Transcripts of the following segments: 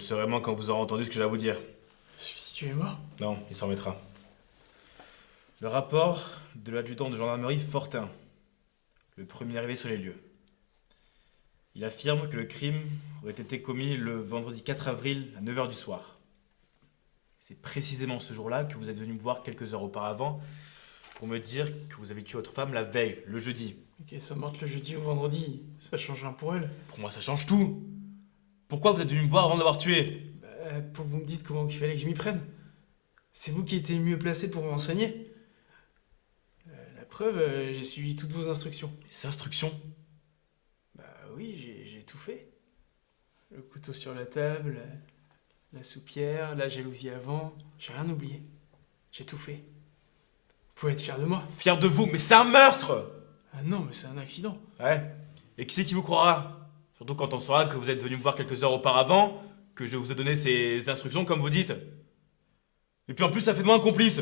le saurez moins quand vous aurez entendu ce que j'ai à vous dire. Si tu es mort? Non, il s'en remettra. Le rapport de l'adjudant de gendarmerie Fortin, le premier arrivé sur les lieux. Il affirme que le crime aurait été commis le vendredi 4 avril à 9 h du soir. C'est précisément ce jour-là que vous êtes venu me voir quelques heures auparavant pour me dire que vous avez tué votre femme la veille, le jeudi. Qu'elle soit morte le jeudi ou vendredi, ça change rien pour elle. Pour moi, ça change tout. Pourquoi vous êtes venu me voir avant d'avoir tué? Pour que vous me dites comment il fallait que je m'y prenne. C'est vous qui étiez le mieux placé pour m'enseigner. La preuve, j'ai suivi toutes vos instructions. Les instructions? Bah oui, j'ai tout fait. Le couteau sur la table, la soupière, la jalousie avant, j'ai rien oublié. J'ai tout fait. Vous pouvez être fier de moi. Fier de vous, mais c'est un meurtre! Ah non, mais c'est un accident. Ouais. Et qui c'est qui vous croira? Surtout quand on saura que vous êtes venu me voir quelques heures auparavant, que je vous ai donné ces instructions comme vous dites. Et puis en plus, ça fait de moi un complice.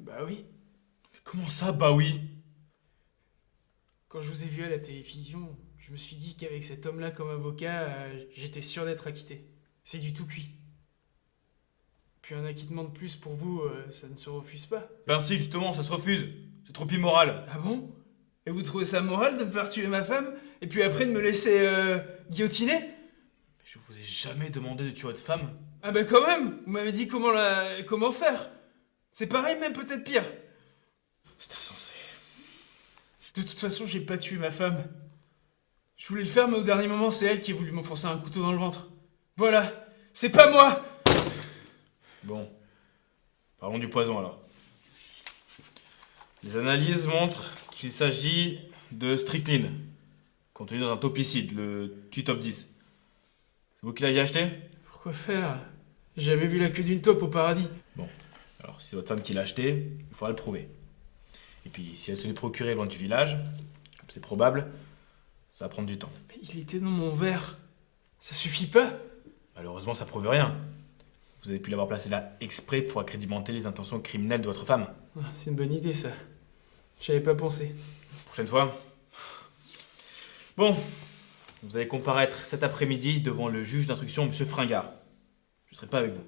Bah oui. Mais comment ça, bah oui? Quand je vous ai vu à la télévision, je me suis dit qu'avec cet homme-là comme avocat, j'étais sûr d'être acquitté. C'est du tout cuit. Puis un acquittement de plus pour vous, ça ne se refuse pas. Ben si, justement, ça se refuse. C'est trop immoral. Ah bon? Et vous trouvez ça moral de me faire tuer ma femme et puis après de me laisser guillotiner? Mais je vous ai jamais demandé de tuer votre femme. Ah bah quand même! Vous m'avez dit comment faire. C'est pareil, même peut-être pire. C'est insensé. De toute façon, j'ai pas tué ma femme. Je voulais le faire, mais au dernier moment, c'est elle qui a voulu m'enfoncer un couteau dans le ventre. Voilà, c'est pas moi! Bon. Parlons du poison alors. Les analyses montrent qu'il s'agit de strychnine, contenu dans un taupicide, le Tutop 10. C'est vous qui l'aviez acheté? Pourquoi faire? J'ai jamais vu la queue d'une taupe au paradis. Bon. Alors, si c'est votre femme qui l'a acheté, il faudra le prouver. Et puis, si elle se l'est procurée loin du village, comme c'est probable, ça va prendre du temps. Mais il était dans mon verre. Ça suffit pas? Malheureusement, ça prouve rien. Vous avez pu l'avoir placé là exprès pour accrédimenter les intentions criminelles de votre femme. Ah, c'est une bonne idée, ça. J'avais pas pensé. Prochaine fois. Bon, vous allez comparaître cet après-midi devant le juge d'instruction, M. Fringard. Je ne serai pas avec vous.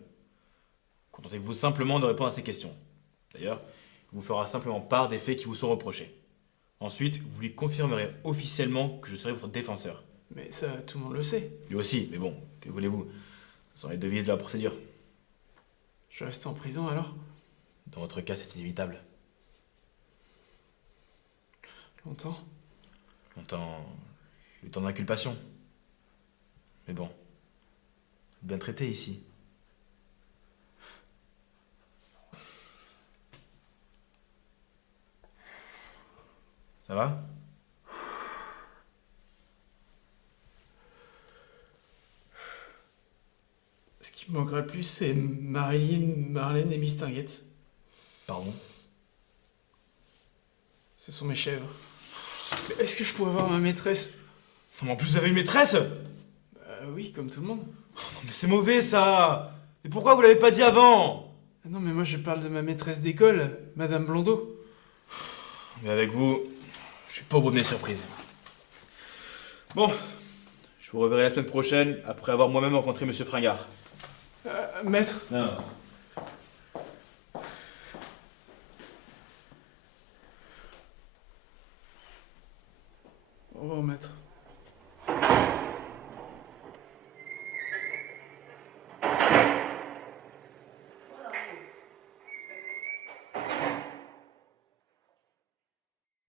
Contentez-vous simplement de répondre à ces questions. D'ailleurs, il vous fera simplement part des faits qui vous sont reprochés. Ensuite, vous lui confirmerez officiellement que je serai votre défenseur. Mais ça, tout le monde le sait. Lui aussi, mais bon, que voulez-vous? Ce sont les devises de la procédure. Je reste en prison alors? Dans votre cas, c'est inévitable. Longtemps? Longtemps, le temps d'inculpation. Mais bon, bien traité ici. Ça va? Ce qui me manquerait le plus, c'est Marilyn, Marlène et Miss Tinguette. Pardon? Ce sont mes chèvres. Mais est-ce que je pourrais voir ma maîtresse? Non, mais en plus, vous avez une maîtresse? Bah oui, comme tout le monde. Non, mais c'est mauvais, ça! Et pourquoi vous l'avez pas dit avant? Ah non, mais moi je parle de ma maîtresse d'école, Madame Blondeau. Mais avec vous, je suis pas au bonnet surprise. Bon, je vous reverrai la semaine prochaine, après avoir moi-même rencontré Monsieur Fringard. Maître, Non.